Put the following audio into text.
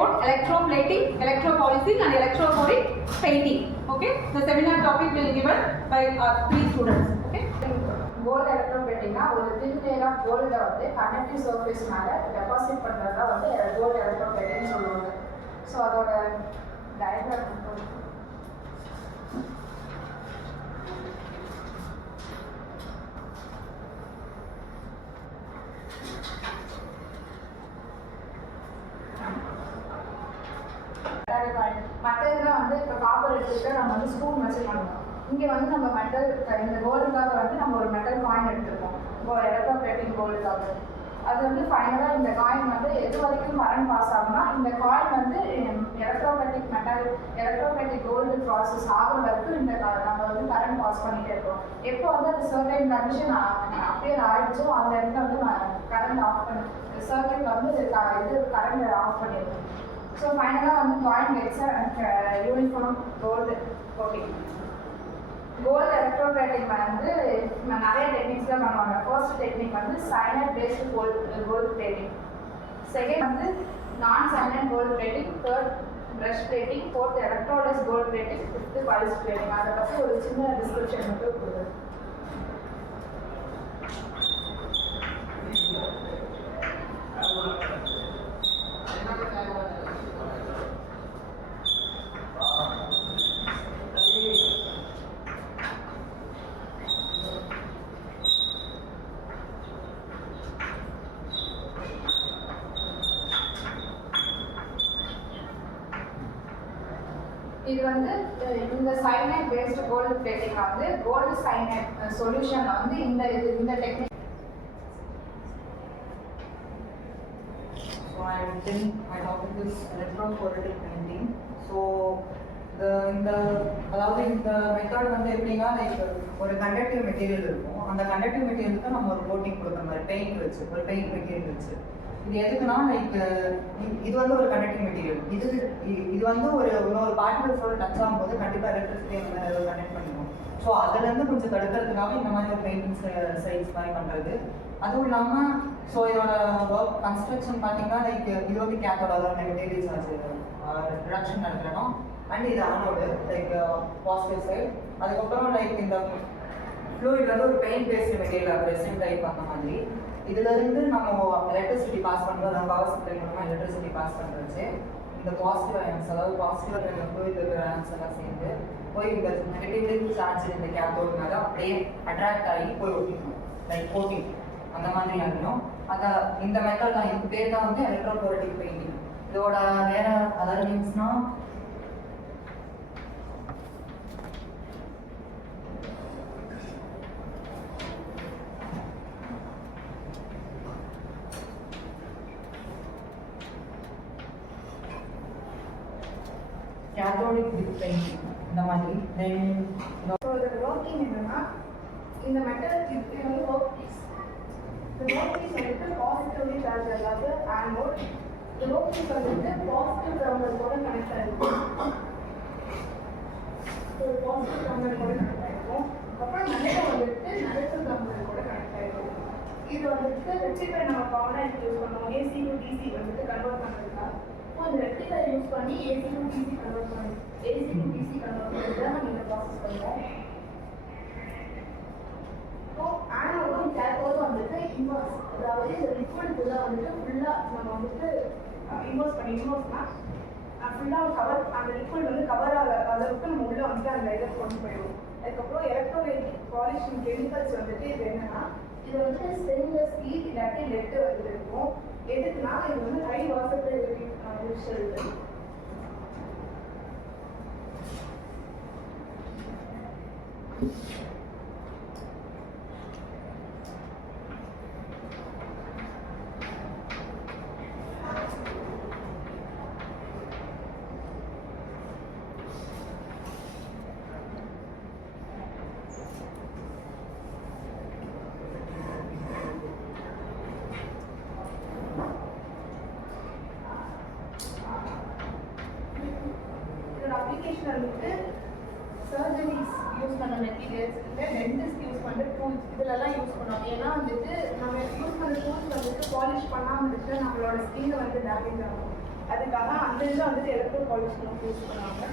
about electroplating, electropolising and electrophoric painting. Okay, the seminar topic will be given by 3 students. Okay. Gold electroplating na ஒரு thin layer of gold வந்து conductive surface மேல deposit பண்றதா வந்து gold electroplating சொல்லுவாங்க. So அதோட diagram மற்றதுலாம் வந்து இப்போ copper எடுத்துக்கிட்டு நம்ம வந்து ஸ்பூன் வச்சு பண்ணுவோம். இங்கே வந்து நம்ம மெட்டல் இந்த கோல்டுக்காக வந்து நம்ம ஒரு மெட்டல் காயின் எடுத்துருக்கோம். எலக்ட்ரோப்ளேட்டிங் கோல்டுக்காக அது வந்து ஃபைனலாக இந்த காயின் வந்து எது வரைக்கும் கரண்ட் பாஸ் ஆகும்னா இந்த காயின் வந்து எலக்ட்ரோப்ளேட்டிக் கோல்டு ப்ராசஸ் ஆகிற வரைக்கும் இந்த நம்ம வந்து கரண்ட் பாஸ் பண்ணிகிட்டே இருக்கோம். எப்போ வந்து அது சர்டைன் கண்டிஷன் அப்படியே ஆகிடுச்சோ அந்த இடத்துல வந்து கரண்ட் ஆஃப் பண்ணி சர்க்கியூட் வந்து இது கரண்ட் ஆஃப் பண்ணிடுவோம். ஸோ ஃபைனலாக வந்து coin gets uniform gold coating. Gold electroplating வந்து நிறைய டெக்னிக்ஸ்லாம் பண்ணுவாங்க. ஃபர்ஸ்ட் டெக்னிக் வந்து cyanide based gold plating, second வந்து non cyanide gold plating, third brush plating, fourth electroless gold plating, fifth polish plating. அதை பற்றி ஒரு சின்ன டிஸ்கிரிப்ஷன் மட்டும் கொடுக்குது. இது வந்து இந்த சைனைட் பேஸ்டு கோல்டு பிளேட்டிங் வந்து கோல்டு சைனைட் சொல்யூஷன் வந்து இந்த technique. So I will tell my topic is electrophoretic painting. So அதாவது இந்த மெத்தட் வந்து எப்படின்னா லைக் ஒரு கண்டக்டிவ் மெட்டீரியல் இருக்கும். அந்த கண்டக்டிவ் மெட்டீரியலுக்கு நம்ம ஒரு கோட்டிங் கொடுக்குற மாதிரி பெயிண்ட் வச்சு ஒரு பெயிண்ட் மெட்டீரியல் வச்சு இது எதுக்குன்னா லைக் இது வந்து ஒரு கண்டக்டிவ் மெட்டீரியல். இது வந்து ஒரு பார்ட்டிகல்ஸோட டச் ஆகும்போது கண்டிப்பாக எலக்ட்ரிசிட்டி அந்த மாதிரி ஏதாவது கனெக்ட் பண்ணிடும். ஸோ அதுலேருந்து கொஞ்சம் தடுக்கிறதுக்காக இந்த மாதிரி ஒரு பெயிண்டிங் சைட்ஸ் மாதிரி பண்ணுறது. அதுவும் இல்லாமல் ஸோ இதோட ஒர்க் கன்ஸ்ட்ரக்ஷன் பார்த்தீங்கன்னா லைக் இது வந்து கேத்தோட அதாவது மெட்டீரியல் சார்ஜ் ரிடக்ஷன் நடக்கிறோம். அண்ட் இது ஆனோடு லைக் பாசிட்டிவ் சைட். அதுக்கப்புறம் லைக் இந்த ஃப்ளூயிட் வந்து ஒரு paint based material resin type அந்த மாதிரி. இதுலேருந்து நம்ம எலக்ட்ரிசிட்டி பாஸ் பண்ணுறது அந்த பவர் சப்ளை மூலமாக எலக்ட்ரிசிட்டி பாஸ் பண்ணுறது இந்த பாசிட்டிவ் அயன்ஸ் அதாவது பாசிட்டிவ் ஃப்ளூயிட் இருக்கிற அயன்ஸ் எல்லாம் சேர்ந்து போய் இந்த நெகட்டிவ்லி சார்ஜ் இந்த கேத்தோடுனால அப்படியே அட்ராக்ட் ஆகி போய் ஒட்டிக்கணும் லைக் கோட்டிங் அந்த மாதிரி ஆகிடும். அதை இந்த மெத்தட் தான் இதுக்கு பேர் தான் வந்து எலக்ட்ரோஃபோரெட்டிக் பெயிண்டிங். இதோட வேற அதர் மீன்ஸ்னால் கேத்தோடிக் டிப் பெயிண்டிங் இந்த மாதிரி. தென் ஒர்க்கிங் என்னன்னா இந்த மெட்டல் இது வந்து ஒர்க் பீஸ். இந்த ஒர்க் பீஸ் வந்துட்டு பாசிட்டிவ்லி சார்ஜ் அதாவது ஆனோட். இந்த ஒர்க் பீஸ் வந்துட்டு பாசிட்டிவ் டெர்மினல் கூட கனெக்ட் ஆகிருக்கும். ஒரு பாசிட்டிவ் டெர்மினல் கூட கனெக்ட் ஆகிருக்கும். அப்புறம் நெகட்டிவ் வந்துட்டு நெகட்டிவ் டெர்மினல் கூட கனெக்ட் ஆகிருக்கும். இது வந்துட்டு ரெக்டிஃபையர் நம்ம காமனாக யூஸ் பண்ணுவோம். ஏசி டு டிசி வந்துட்டு கன்வெர்ட் பண்ணுறதுக்காக அந்த ரெக்டிஃபையர் யூஸ் பண்ணி ஏசி டு டிசி கன்வெர்ட் பண்ணி தான் நம்ம இந்த ப்ராசஸ் பண்ணுவோம். ஸோ ஆனோடும் கேத்தோடும் வந்துட்டு இன்வர்ஸ் அதாவது இந்த லிக்விடுக்குள்ளே வந்துட்டு ஃபுல்லாக நம்ம வந்துட்டு இன்வர்ஸ்னா ஃபுல்லாக கவர் அந்த லிக்விட் வந்து கவர் ஆகிற அளவுக்கு நம்ம உள்ளே வந்துட்டு அந்த இதை கொண்டு போயிடுவோம். அதுக்கப்புறம் எலக்ட்ரோலைட்டிக் பாலிஷிங் கெமிக்கல்ஸ் வந்துட்டு இது என்னன்னா இது வந்துட்டு ஸ்டெயின்லெஸ் ஸ்டீல் இல்லாட்டி லெட்டு வந்து இருக்கும். எதுக்குன்னா இது வந்து ஹை வாசபிலிட்டி யூஸ் இருக்குது. அப்ளிகேஷன் வந்துட்டு சர்ஜரிஸ் யூஸ் பண்ண மெட்டீரியல்ஸ் இல்லை டென்டிஸ்ட் யூஸ் பண்ணுற டூல்ஸ் இதிலெல்லாம் யூஸ் பண்ணுவோம். ஏன்னா வந்துட்டு நம்ம யூஸ் பண்ணுற டூல்ஸ் வந்துட்டு பாலிஷ் பண்ணாமல் இருந்துட்டு நம்மளோட ஸ்கின் வந்து டேமேஜ் ஆகும். அதுக்காக அந்த இதில் வந்துட்டு எலக்ட்ரோ பாலிசி யூஸ் பண்ணுவாங்க.